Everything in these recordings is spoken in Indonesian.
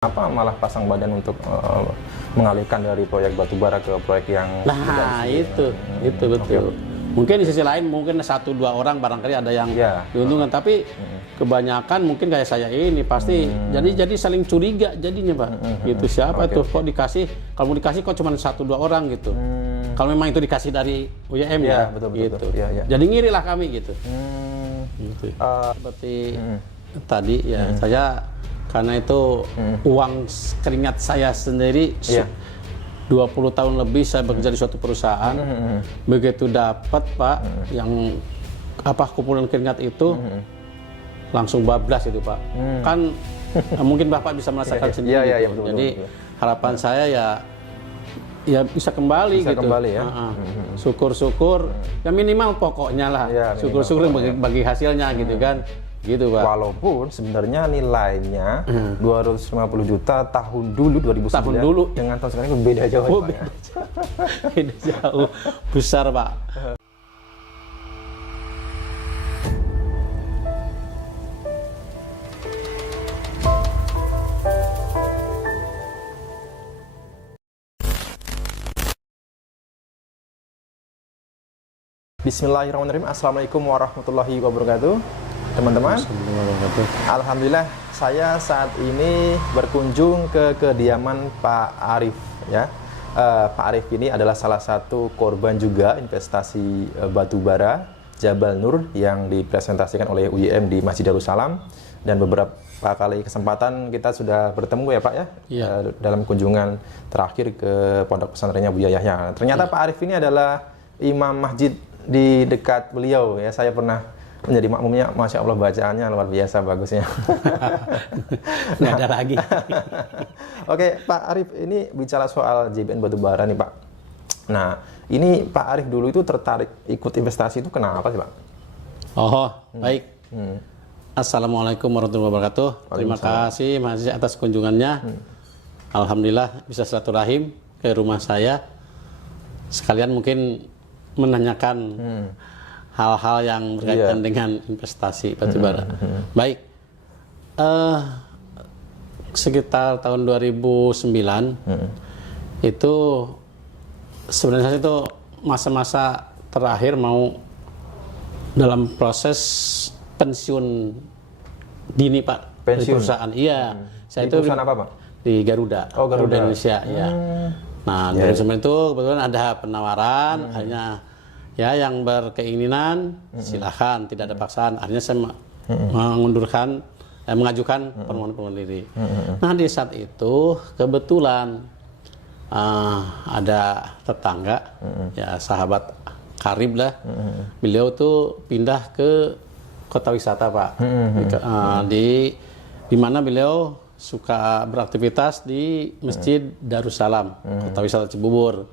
Apa malah pasang badan untuk mengalihkan dari proyek batubara ke proyek yang itu betul. Okay. Mungkin di sisi lain mungkin 1-2 orang barangkali ada yang diuntungkan, tapi kebanyakan mungkin kayak saya ini pasti jadi saling curiga jadinya, Pak. Gitu, siapa tuh kok dikasih, kalau mau dikasih kok cuma 1-2 orang gitu. Kalau memang itu dikasih dari UYM ya, betul, gitu. Betul. Ya. Jadi ngiri lah kami gitu. Gitu. Seperti tadi ya, saya karena itu uang keringat saya sendiri 20 tahun lebih saya bekerja di suatu perusahaan. Begitu dapat, Pak, yang kumpulan keringat itu langsung bablas itu, Pak. Kan mungkin Bapak bisa merasakan sendiri. Betul, jadi harapan saya ya bisa kembali gitu. Kembali ya. Syukur-syukur ya minimal pokoknya lah. Syukur-syukur bagi hasilnya gitu kan. Gitu, Pak. Walaupun sebenarnya nilainya 250 juta tahun dulu 2009 tahun dulu dengan tahun sekarang berbeda jauh. Beda jauh. Besar, Pak. Bismillahirrahmanirrahim. Assalamualaikum warahmatullahi wabarakatuh. Teman-teman, alhamdulillah saya saat ini berkunjung ke kediaman Pak Arif ya. Pak Arif ini adalah salah satu korban juga investasi batubara Jabal Nur yang dipresentasikan oleh UYM di Masjid Darussalam, dan beberapa kali kesempatan kita sudah bertemu ya Pak ya, dalam kunjungan terakhir ke pondok pesantrennya Buya Yahya. Ternyata Pak Arif ini adalah imam masjid di dekat beliau ya. Saya pernah menjadi makmumnya, Masya Allah, bacaannya luar biasa bagusnya. Nggak ada lagi. Oke, Pak Arif, ini bicara soal JBN batubara nih Pak. Nah, ini Pak Arif dulu itu tertarik ikut investasi itu kenapa sih Pak? Baik. Assalamualaikum warahmatullahi wabarakatuh. Terima kasih Mas atas kunjungannya. Alhamdulillah bisa silaturahim ke rumah saya. Sekalian mungkin menanyakan hal-hal yang berkaitan dengan investasi batubara. Baik, sekitar tahun 2009 itu sebenarnya itu masa-masa terakhir mau dalam proses pensiun dini Pak. Pensiun? Di perusahaan. Iya. Saya di perusahaan apa Pak? Di Garuda. Garuda Indonesia. Ya. Nah, 2009 itu kebetulan ada penawaran, akhirnya ya yang berkeinginan silahkan, tidak ada paksaan. Akhirnya saya mengajukan permohonan diri. Nah, di saat itu kebetulan ada tetangga, ya sahabat karib lah. Beliau tuh pindah ke kota wisata Pak, di mana beliau suka beraktivitas di Masjid Darussalam, kota wisata Cibubur.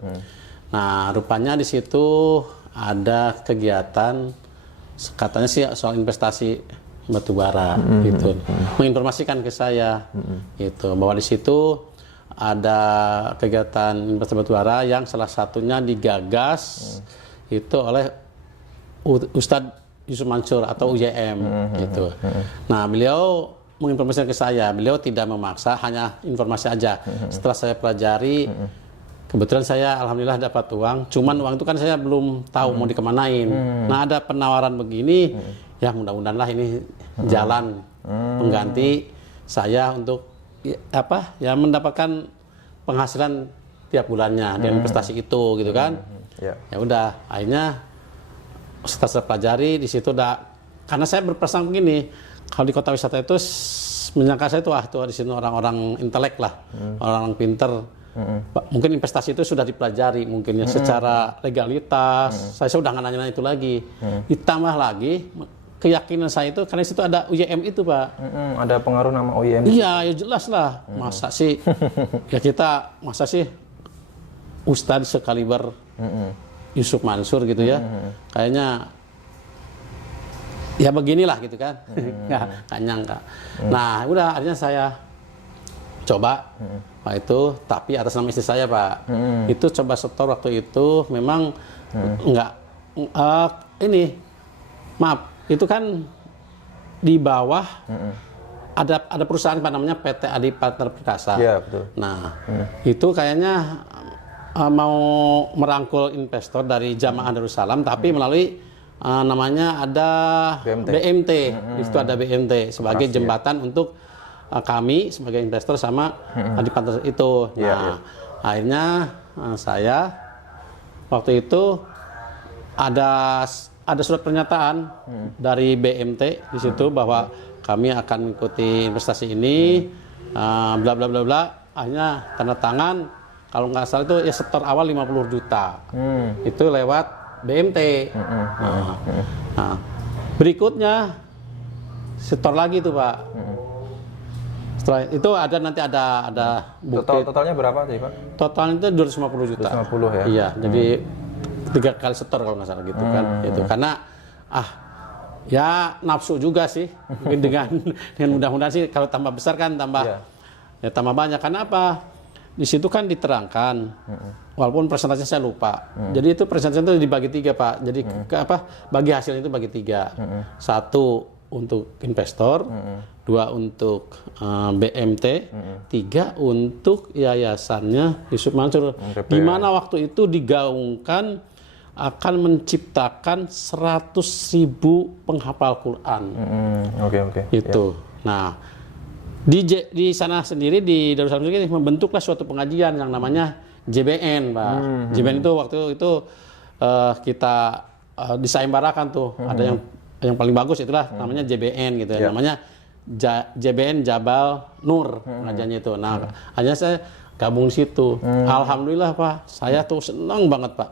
Nah, rupanya di situ ada kegiatan katanya sih soal investasi batubara gitu. Menginformasikan ke saya gitu bahwa di situ ada kegiatan investasi batubara yang salah satunya digagas itu oleh Ustadz Yusuf Mansur atau UYM gitu. Nah, beliau menginformasikan ke saya, beliau tidak memaksa, hanya informasi aja. Setelah saya pelajari, kebetulan saya alhamdulillah dapat uang, cuman uang itu kan saya belum tahu mau dikemanain. Nah, ada penawaran begini, ya mudah-mudahan lah ini jalan pengganti saya untuk ya mendapatkan penghasilan tiap bulannya dari investasi itu gitu kan. Ya udah, akhirnya setelah saya pelajari di situ karena saya berprasangka begini, kalau di kota wisata itu menyangka saya tuh di sini orang-orang intelek lah, orang-orang pinter. Mungkin investasi itu sudah dipelajari mungkin ya secara legalitas. Saya sudah nggak nanya itu lagi. Ditambah lagi keyakinan saya itu karena situ ada UYM itu Pak. Ada pengaruh nama UYM. Iya, ya jelas lah. Masa sih Ustadz sekaliber Yusuf Mansur gitu ya. Kayaknya ya beginilah gitu kan. Nggak nyangka. Nah, udah akhirnya saya coba itu, tapi atas nama istri saya Pak. Itu coba setor waktu itu memang enggak maaf, itu kan di bawah ada perusahaan Pak namanya PT Adi Partner Perkasa. Iya, betul. Nah, itu kayaknya mau merangkul investor dari Jamaah Darussalam, tapi melalui namanya ada BMT. Di situ ada BMT sebagai jembatan untuk kami sebagai investor sama Adi Partner itu. Nah, akhirnya saya waktu itu ada surat pernyataan dari BMT di situ bahwa kami akan mengikuti investasi ini, bla bla bla bla. Akhirnya tanda tangan, kalau nggak salah itu ya setor awal 50 juta. Itu lewat BMT. Nah, berikutnya setor lagi tuh Pak. Setelah itu nanti ada bukti. Totalnya berapa sih Pak? Totalnya itu 250 juta. 250 ya? Iya, jadi 3 kali setor kalau nggak salah gitu kan. Itu karena ya nafsu juga sih. Mungkin dengan mudah-mudahan sih kalau tambah besar kan tambah ya tambah banyak. Karena apa? Di situ kan diterangkan. Walaupun presentasinya saya lupa. Jadi itu presentasi itu dibagi 3 Pak. Jadi bagi hasil itu bagi 3. 1 untuk investor, 2 untuk BMT, 3 untuk yayasannya Yusuf Mansur. Di mana waktu itu digaungkan akan menciptakan 100.000 penghafal Quran. Oke. Itu. Nah, di sana sendiri di Darussalam sendiri membentuklah suatu pengajian yang namanya JBN, Pak. JBN itu waktu itu kita disayembarakan tuh. Ada yang paling bagus itulah namanya JBN gitu ya. Namanya JBN Jabal Nur pengajiannya itu. Nah, akhirnya saya gabung di situ. Alhamdulillah Pak, saya tuh senang banget Pak.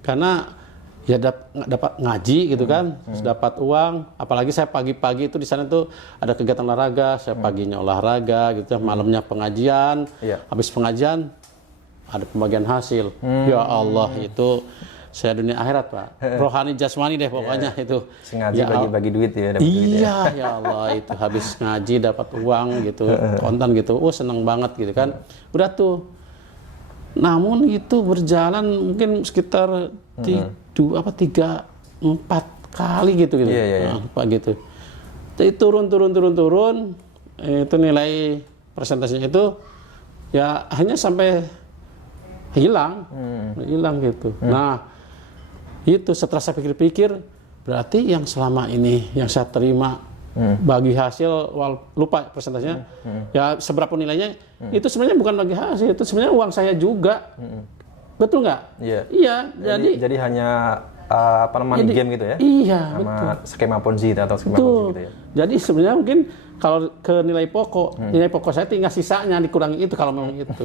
Karena ya dapat ngaji gitu kan, terus dapat uang. Apalagi saya pagi-pagi itu di sana tuh ada kegiatan olahraga. Saya paginya olahraga gitu, malamnya pengajian. Habis pengajian ada pembagian hasil. Ya Allah, itu saya dunia akhirat Pak. Rohani jasmani deh pokoknya itu. Sengaja bagi-bagi duit ya. Iya, ya Allah, itu habis ngaji dapat uang gitu, kontan gitu. Seneng banget gitu kan. Udah tuh. Namun itu berjalan mungkin sekitar 3-4 kali gitu. Pak gitu. Jadi turun. Itu nilai presentasinya itu ya hanya sampai hilang gitu. Nah, itu setelah saya pikir-pikir, berarti yang selama ini yang saya terima bagi hasil, lupa presentasinya, ya seberapa nilainya, itu sebenarnya bukan bagi hasil, itu sebenarnya uang saya juga. Betul nggak? Iya. Jadi hanya game gitu ya? Iya, sama betul. Skema Ponzi atau skema Ponzi gitu ya? Jadi sebenarnya mungkin kalau ke nilai pokok saya tinggal sisanya dikurangi itu kalau memang itu.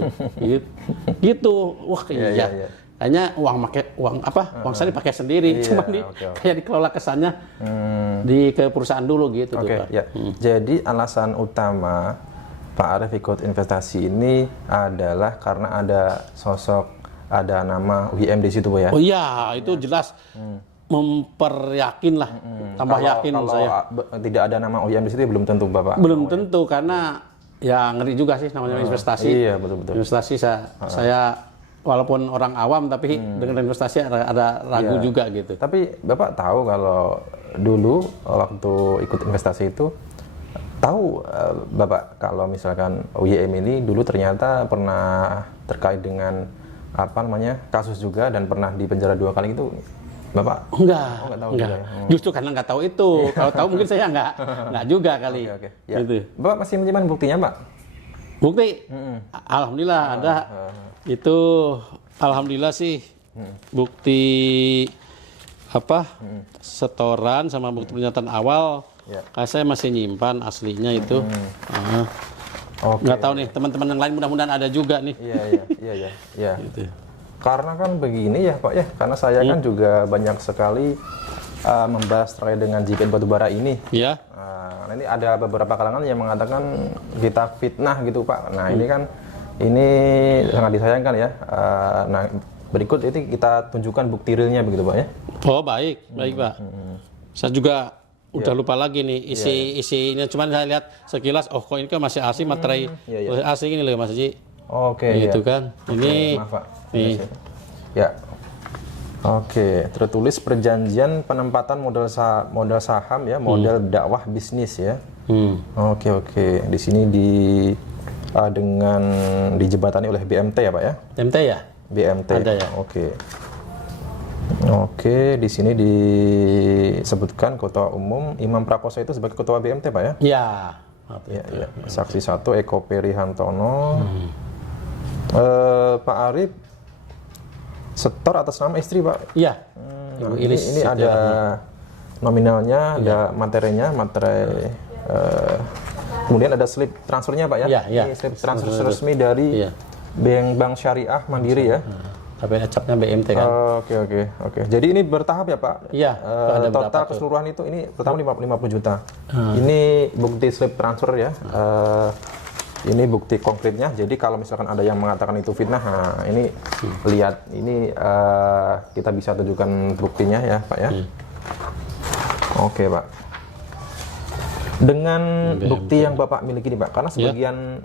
Gitu. Wah, iya. Hanya uang saya dipakai sendiri, cuma kayak dikelola kesannya ke perusahaan dulu gitu. Pak. Jadi alasan utama Pak Arief ikut investasi ini adalah karena ada nama UIM di situ, Bu ya? Oh iya, itu jelas memperyakin lah, tambah yakin saya. Tidak ada nama UIM di situ belum tentu Bapak? Belum tentu karena ya ngeri juga sih namanya investasi. Iya, betul. Investasi saya walaupun orang awam tapi dengan investasi ada ragu juga gitu. Tapi Bapak tahu kalau dulu waktu ikut investasi itu, tahu Bapak kalau misalkan UIM ini dulu ternyata pernah terkait dengan kasus juga dan pernah dipenjara 2 kali itu, Bapak? Enggak. Tahu enggak. Juga, ya? Justru karena nggak tahu itu. Kalau tahu mungkin saya enggak juga kali. Oke. Ya. Gitu. Bapak masih menyimpan buktinya, Pak? Bukti? Alhamdulillah ada. Itu alhamdulillah sih bukti setoran sama bukti pernyataan awal. Saya masih nyimpan aslinya itu. Nggak tahu nih teman-teman yang lain, mudah-mudahan ada juga nih. Iya. Gitu. Karena kan begini ya Pak ya, karena saya kan juga banyak sekali membahas terkait dengan JKN batubara ini. Iya. Nah, ini ada beberapa kalangan yang mengatakan kita fitnah gitu Pak. Nah ini sangat disayangkan ya. Nah berikut itu kita tunjukkan bukti realnya begitu Pak ya. Oh baik Pak. Saya juga udah lupa lagi nih isinya, cuman saya lihat sekilas, kok ini kan masih asli, materai asli ini loh Mas Haji. Oke. Gitu kan. Ini. Maaf Pak. Nih. Ya. Oke, tertulis perjanjian penempatan modal saham ya, modal dakwah bisnis ya. Oke oke. Di sini dengan dijembatani oleh BMT ya Pak ya? BMT ya? BMT. Ada ya. Oke. Oke, di sini disebutkan Ketua Umum Imam Prakoso itu sebagai Ketua BMT Pak ya? Iya. Ya, ya. Saksi 1 Eko Perihantono. Pak Arif setor atas nama istri Pak? Iya. Nah, ini ada nominalnya, ada materinya, materai. Kemudian ada slip transfernya Pak ya? Iya. Ini slip transfer resmi dari Bank Syariah Mandiri ya? Tapi acapnya BMT kan? Oke. Jadi ini bertahap ya Pak? Iya. Total keseluruhan itu ini pertama 50 juta. Ini bukti slip transfer ya. Ini bukti konkretnya. Jadi kalau misalkan ada yang mengatakan itu fitnah, nah ini lihat ini kita bisa tunjukkan buktinya ya Pak ya. Oke Pak. Dengan bukti yang Bapak miliki nih Pak, karena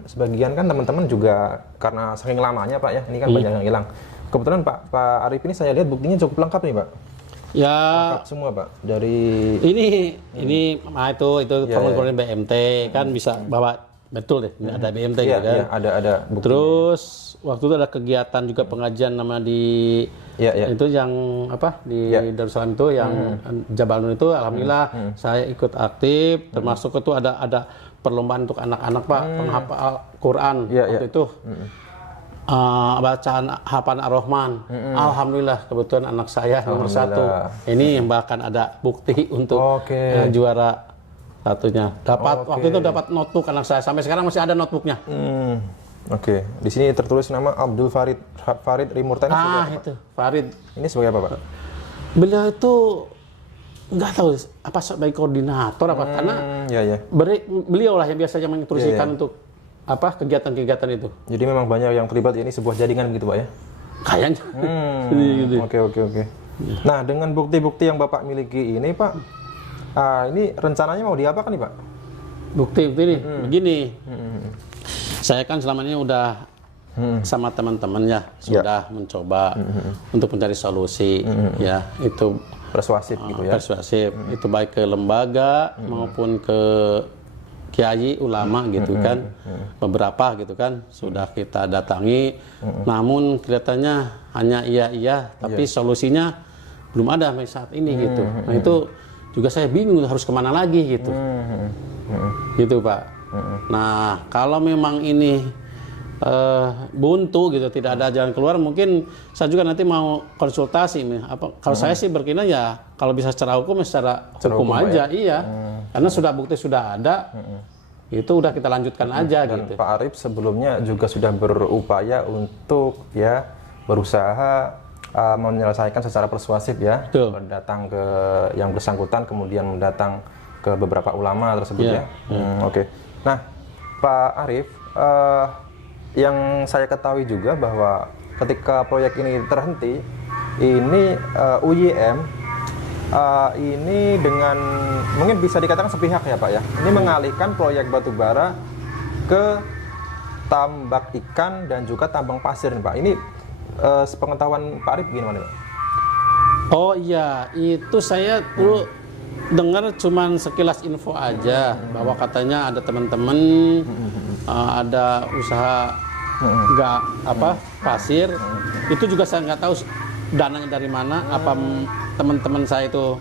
sebagian kan teman-teman juga karena saking lamanya Pak ya, ini kan banyak yang hilang. Kebetulan Pak Arif ini saya lihat buktinya cukup lengkap nih Pak. Ya. Lengkap semua Pak. Dari ini itu formulir BMT kan bisa bawa betul deh, ada BMT gitu kan. Iya, ada buktinya. Terus waktu itu ada kegiatan juga pengajian nama di itu yang apa di Darussalam itu yang Jabal Nur itu alhamdulillah saya ikut aktif, termasuk itu ada perlombaan untuk anak-anak Pak, penghafal Quran waktu itu. Bacaan hafalan Ar-Rahman. Alhamdulillah kebetulan anak saya nomor 1. Ini yang bahkan ada bukti untuk juara satunya. Waktu itu dapat notebook anak saya. Sampai sekarang masih ada notebooknya. Oke. Di sini tertulis nama Abdul Farid Rimurtani. Itu Farid. Ini sebagai apa Pak? Beliau itu nggak tahu apa sebagai koordinator apa karena beliau lah yang biasanya menginstruksikan untuk apa kegiatan-kegiatan itu. Jadi memang banyak yang terlibat, ini sebuah jaringan gitu Pak ya? Kayaknya. Oke. Nah dengan bukti-bukti yang Bapak miliki ini Pak, ini rencananya mau diapakan nih Pak? Bukti ini begini. Saya kan selama ini udah sama teman-teman ya sudah mencoba untuk mencari solusi ya itu persuasif gitu ya. Persuasif itu baik ke lembaga maupun ke kiai ulama gitu kan, beberapa gitu kan sudah kita datangi, namun kelihatannya hanya iya tapi solusinya belum ada sampai saat ini gitu. Nah itu juga saya bingung harus kemana lagi gitu, gitu Pak. Nah kalau memang ini buntu gitu, tidak ada jalan keluar, mungkin saya juga nanti mau konsultasi. Kalau saya sih berkina ya kalau bisa secara hukum hukum aja, karena bukti sudah ada, itu udah kita lanjutkan aja. Dan gitu. Pak Arif sebelumnya juga sudah berupaya untuk berusaha menyelesaikan secara persuasif ya, datang ke yang bersangkutan, kemudian mendatang ke beberapa ulama tersebut ya. Oke. Nah Pak Arif, yang saya ketahui juga bahwa ketika proyek ini terhenti, ini UYM ini dengan mungkin bisa dikatakan sepihak ya Pak ya, ini mengalihkan proyek batubara ke tambak ikan dan juga tambang pasir nih Pak. Ini sepengetahuan Pak Arif gimana Pak? Oh iya, itu saya dulu dengar cuman sekilas info aja bahwa katanya ada teman-teman ada usaha pasir. Itu juga saya nggak tahu dananya dari mana, apa teman-teman saya itu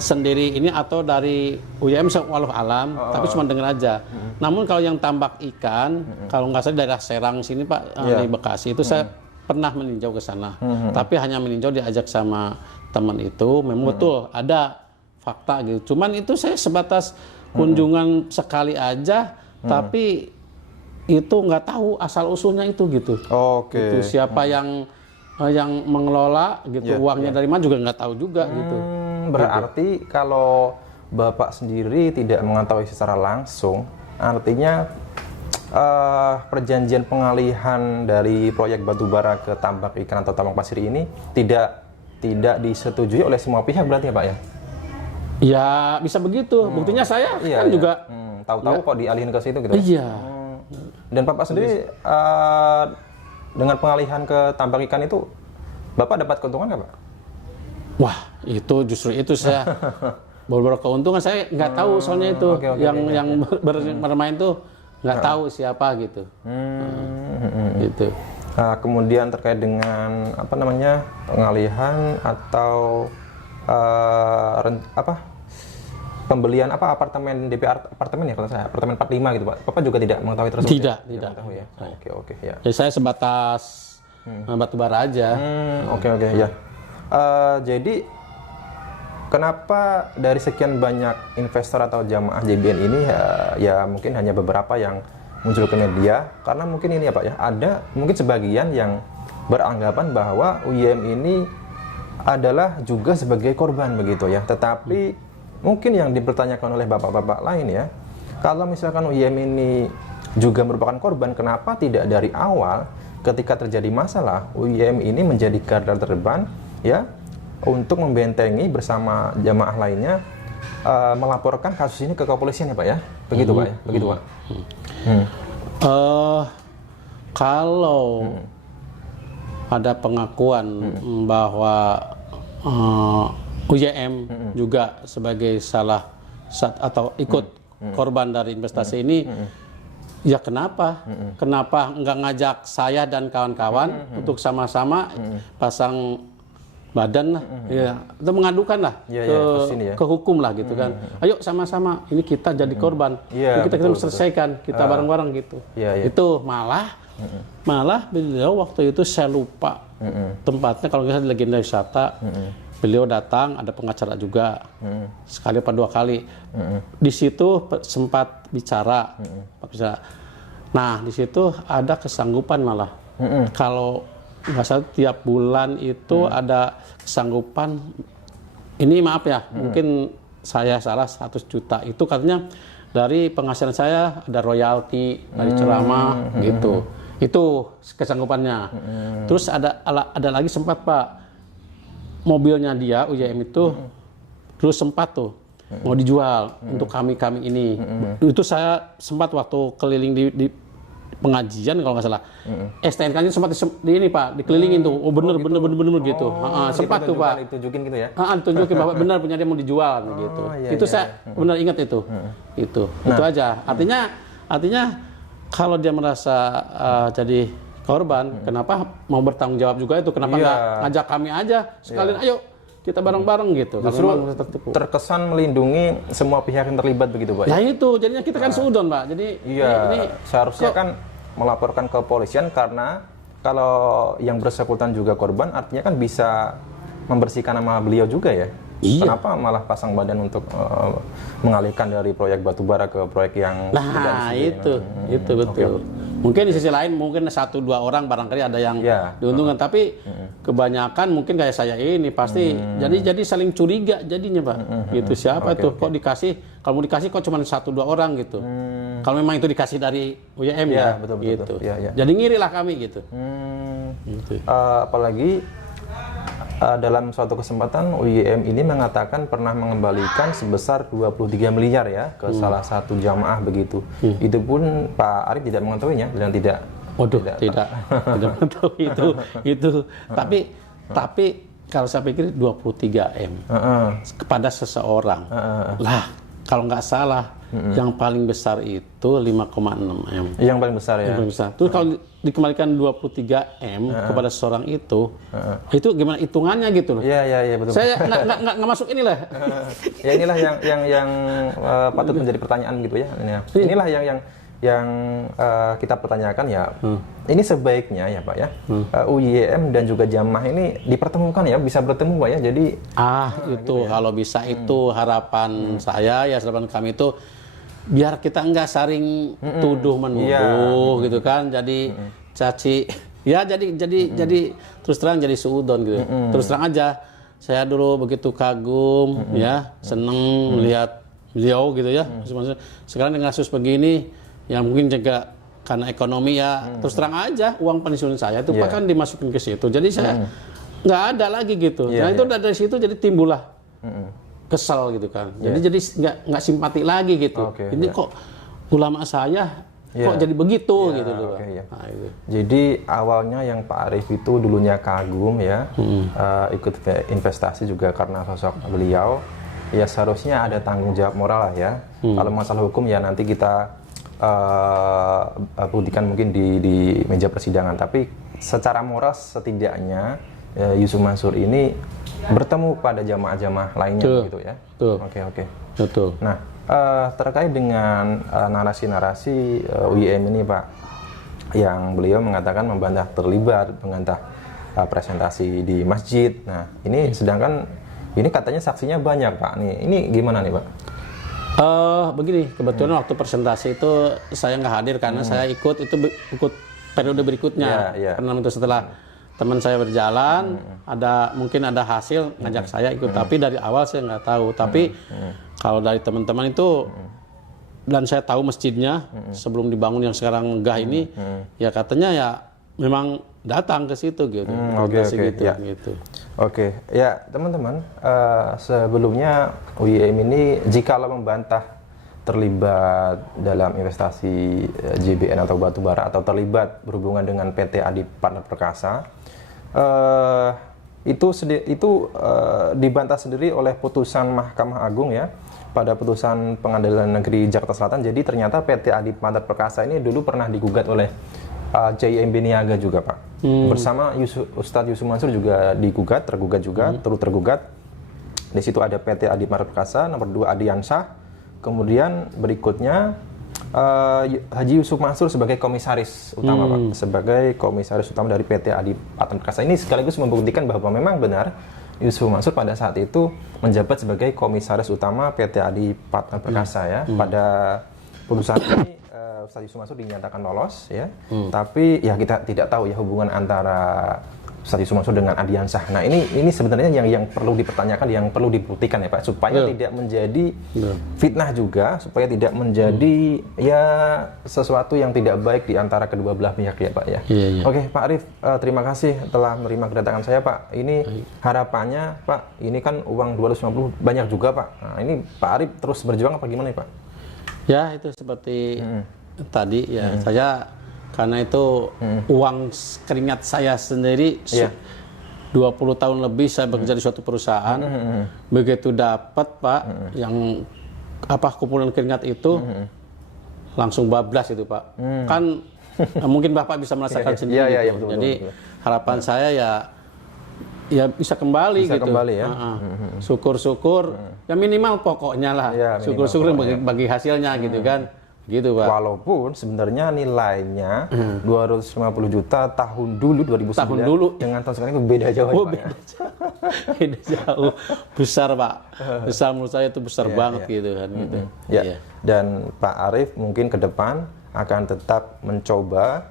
sendiri ini atau dari UYM walau alam, tapi cuma dengar aja. Namun kalau yang tambak ikan, kalau nggak salah daerah Serang sini Pak, di Bekasi itu saya pernah meninjau ke sana. Tapi hanya meninjau diajak sama teman itu, memang betul ada fakta gitu. Cuman itu saya sebatas kunjungan sekali aja, tapi itu nggak tahu asal usulnya itu gitu. Itu siapa yang mengelola gitu, uangnya dari mana juga nggak tahu juga gitu. Berarti kalau Bapak sendiri tidak mengetahui secara langsung, artinya perjanjian pengalihan dari proyek batubara ke tambak ikan atau tambang pasir ini tidak disetujui oleh semua pihak berarti ya Pak ya? Ya bisa begitu. Buktinya saya kan juga tahu-tahu kok dialihin ke situ gitu. Iya. Dan Bapak sendiri dengan pengalihan ke tambak ikan itu Bapak dapat keuntungan nggak Pak? Wah itu justru itu saya beberapa keuntungan saya nggak tahu soalnya itu yang bermain tuh nggak tahu siapa gitu. Gitu. Nah, kemudian terkait dengan apa namanya pengalihan atau pembelian apartemen DP apartemen ya kalau saya apartemen 45 gitu Pak. Bapak juga tidak mengetahui tersebut? Tidak. Tahu ya. Oke ya. Jadi saya sebatas batu bara aja. Oke ya. Jadi kenapa dari sekian banyak investor atau jamaah JBN ini ya mungkin hanya beberapa yang muncul ke media karena mungkin ini ya Pak ya ada mungkin sebagian yang beranggapan bahwa UIM ini adalah juga sebagai korban begitu ya. Tetapi mungkin yang dipertanyakan oleh bapak-bapak lain ya, kalau misalkan UIM ini juga merupakan korban, kenapa tidak dari awal ketika terjadi masalah UIM ini menjadi garda terdepan ya untuk membentengi bersama jamaah lainnya melaporkan kasus ini ke kepolisian ya Pak ya, begitu Pak ya, begitu Pak. Kalau ada pengakuan bahwa UIM juga sebagai salah atau ikut korban dari investasi ini, ya kenapa? Kenapa nggak ngajak saya dan kawan-kawan untuk sama-sama pasang badan lah, ya, atau mengadukan lah ke hukum lah gitu kan. Ayo sama-sama, ini kita jadi korban, kita selesaikan, kita bareng-bareng gitu. Itu malah beliau waktu itu saya lupa tempatnya, kalau nggak salah di Legenda Wisata. Beliau datang, ada pengacara juga, sekali atau dua kali. Di situ sempat bicara. Nah, di situ ada kesanggupan malah. Kalau nggak salah tiap bulan itu ada kesanggupan. Ini maaf ya, mungkin saya salah 100 juta. Itu katanya dari penghasilan saya ada royalti dari ceramah gitu. Itu kesanggupannya. Terus ada lagi sempat Pak. Mobilnya dia UIM itu terus sempat tuh mau dijual untuk kami ini. Itu saya sempat waktu keliling di pengajian kalau nggak salah. STNK-nya sempat di ini Pak, dikelilingin tuh. Oh bener gitu. Sempat tuh Pak. Ditunjukin gitu ya? Ditunjukin Bapak benar punya dia mau dijual gitu. Itu saya benar ingat itu. Itu aja. Artinya kalau dia merasa jadi korban, kenapa mau bertanggung jawab juga itu? Kenapa nggak ngajak kami aja sekalian? Ayo kita bareng-bareng gitu. Justru terkesan melindungi semua pihak yang terlibat begitu Pak? Nah itu, jadinya kita kan seudon Pak. Jadi ini seharusnya kan melaporkan ke kepolisian karena kalau yang bersangkutan juga korban, artinya kan bisa membersihkan nama beliau juga ya. Kenapa malah pasang badan untuk mengalihkan dari proyek batubara ke proyek yang itu betul. Mungkin di sisi lain mungkin 1-2 orang barangkali ada yang diuntungkan, tapi kebanyakan mungkin kayak saya ini pasti jadi saling curiga jadinya Pak. Gitu siapa tuh kok dikasih, kalau mau dikasih kok cuma 1-2 orang gitu. Kalau memang itu dikasih dari UIM betul. gitu. Jadi ngiri lah kami gitu. Gitu. Apalagi dalam suatu kesempatan UIM ini mengatakan pernah mengembalikan sebesar 23 miliar ya ke salah satu jamaah begitu. Itu pun Pak Arif tidak mengetahuinya dan tidak. Tidak mengetahui itu. Tapi kalau saya pikir 23 M kepada seseorang. Lah kalau nggak salah yang paling besar itu 5,6 M. Yang paling besar ya. Yang paling besar. Terus kalau dikembalikan 23 M kepada seorang itu gimana hitungannya gitu loh? Iya betul. Saya nggak masuk inilah. Ya inilah yang patut menjadi pertanyaan gitu ya. Inilah yang kita pertanyakan ya. Ini sebaiknya ya Pak ya. UIM dan juga jamaah ini dipertemukan ya, bisa bertemu Pak ya. Jadi itu ya. Kalau bisa itu harapan saya ya, harapan kami itu biar kita enggak saring tuduh menuduh gitu kan. Jadi caci ya jadi terus terang jadi seudon gitu. Terus terang aja saya dulu begitu kagum ya, seneng melihat beliau gitu ya. Sekarang dengan kasus begini ya mungkin juga karena ekonomi ya, terus terang aja uang pensiun saya itu kan dimasukin ke situ. Jadi saya nggak ada lagi gitu. Nah itu dari situ jadi timbullah kesal gitu kan. Jadi nggak simpati lagi gitu. Ini kok ulama saya kok jadi begitu gitu loh. Nah, itu. Jadi awalnya yang Pak Arif itu dulunya kagum ya, ikut investasi juga karena sosok beliau. ya seharusnya ada tanggung jawab moral lah ya. Kalau masalah hukum ya nanti kita buktikan mungkin di meja persidangan. Tapi secara moral setidaknya Yusuf Mansur ini bertemu pada jamaah-jamaah lainnya gitu ya. Betul. Oke. Betul. Nah, terkait dengan narasi-narasi UIM ini Pak, yang beliau mengatakan membantah terlibat, membantah presentasi di masjid. Nah, ini sedangkan ini katanya saksinya banyak Pak. Ini gimana nih Pak? Begini, kebetulan waktu presentasi itu saya nggak hadir karena saya ikut periode berikutnya. Karena itu setelah teman saya berjalan, mungkin ada hasil ngajak saya ikut. Tapi dari awal saya nggak tahu. Tapi kalau dari teman-teman itu, dan saya tahu masjidnya sebelum dibangun yang sekarang megah ini, ya katanya ya memang datang ke situ gitu. Oke, ya teman-teman, sebelumnya UIM ini jikalau membantah terlibat dalam investasi JBN atau batubara atau terlibat berhubungan dengan PT Adi Partner Perkasa, itu dibantah sendiri oleh putusan Mahkamah Agung ya, pada putusan Pengadilan Negeri Jakarta Selatan. Jadi ternyata PT Adi Partner Perkasa ini dulu pernah digugat oleh CIMB Niaga juga Pak. Bersama Ustadz Yusuf Mansur juga tergugat juga, turut tergugat. Di situ ada PT Adi Partner Perkasa, nomor 2 Adiansah. Kemudian berikutnya Haji Yusuf Mansur sebagai komisaris utama Pak, sebagai komisaris utama dari PT Adi Partner Perkasa. Ini sekaligus membuktikan bahwa memang benar Yusuf Mansur pada saat itu menjabat sebagai komisaris utama PT Adi Partner Perkasa ya. Pada putusan ini Ustaz Yusuf Mansur dinyatakan lolos ya. Tapi ya kita tidak tahu ya hubungan antara Ustaz Yusuf Mansur dengan Adiansah. Nah, ini sebenarnya yang perlu dipertanyakan, yang perlu dibuktikan ya Pak, supaya tidak menjadi fitnah juga, supaya tidak menjadi ya sesuatu yang tidak baik di antara kedua belah pihak ya Pak ya. Oke, Pak Arif, terima kasih telah menerima kedatangan saya Pak. Ini harapannya Pak, ini kan uang 250 banyak juga Pak. Nah, ini Pak Arif terus berjuang apa gimana ya Pak? Ya, itu seperti tadi ya, saya karena itu uang keringat saya sendiri 20 tahun lebih saya bekerja di suatu perusahaan. Begitu dapat Pak yang kumpulan keringat itu langsung bablas itu Pak. Kan mungkin Bapak bisa merasakan sendiri gitu. Jadi harapan saya ya bisa kembali gitu. Syukur-syukur ya minimal pokoknya lah. Syukur-syukur bagi hasilnya gitu kan. Gitu Pak. Walaupun sebenarnya nilainya 250 juta tahun dulu 2009 dengan tahun sekarang itu beda jauh Pak. Beda jauh. Besar Pak. Besar menurut saya itu besar banget gitu kan gitu. Dan Pak Arif mungkin ke depan akan tetap mencoba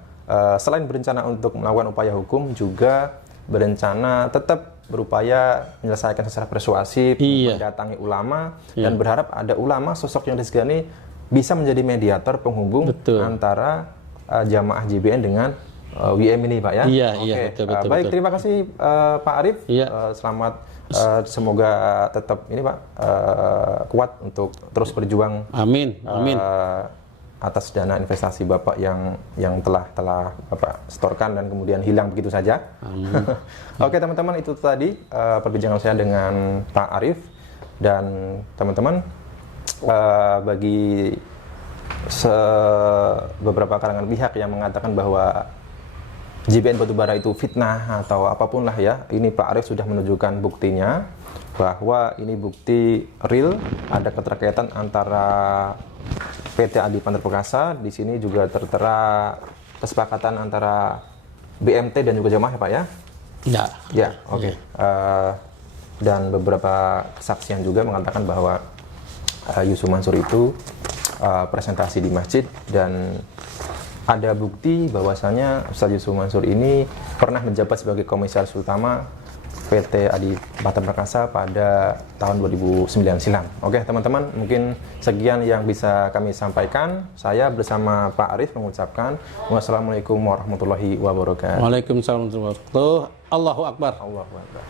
selain berencana untuk melakukan upaya hukum, juga berencana tetap berupaya menyelesaikan secara persuasif, mendatangi ulama dan berharap ada ulama sosok yang disegani bisa menjadi mediator penghubung antara jamaah JBN dengan UIM ini Pak ya. Betul. Baik, terima kasih Pak Arif. Selamat, semoga tetap ini Pak kuat untuk terus berjuang. Amin. Atas dana investasi Bapak yang telah Bapak setorkan dan kemudian hilang begitu saja. Oke teman-teman, itu tadi perbincangan saya dengan Pak Arif. Dan teman-teman, bagi beberapa kalangan pihak yang mengatakan bahwa JBN Batubara itu fitnah atau apapun lah ya, ini Pak Arif sudah menunjukkan buktinya bahwa ini bukti real, ada keterkaitan antara PT Adi Partner Perkasa. Di sini juga tertera kesepakatan antara BMT dan juga jamaah ya Pak ya. Oke. Dan beberapa kesaksian juga mengatakan bahwa Yusuf Mansur itu presentasi di masjid, dan ada bukti bahwasanya Ustaz Yusuf Mansur ini pernah menjabat sebagai komisaris utama PT Adi Partner Perkasa pada tahun 2009 silam. Oke teman-teman, mungkin sekian yang bisa kami sampaikan. Saya bersama Pak Arif mengucapkan wassalamualaikum warahmatullahi wabarakatuh. Waalaikumsalam warahmatullahi wabarakatuh. Allahu Akbar. Allahu Akbar.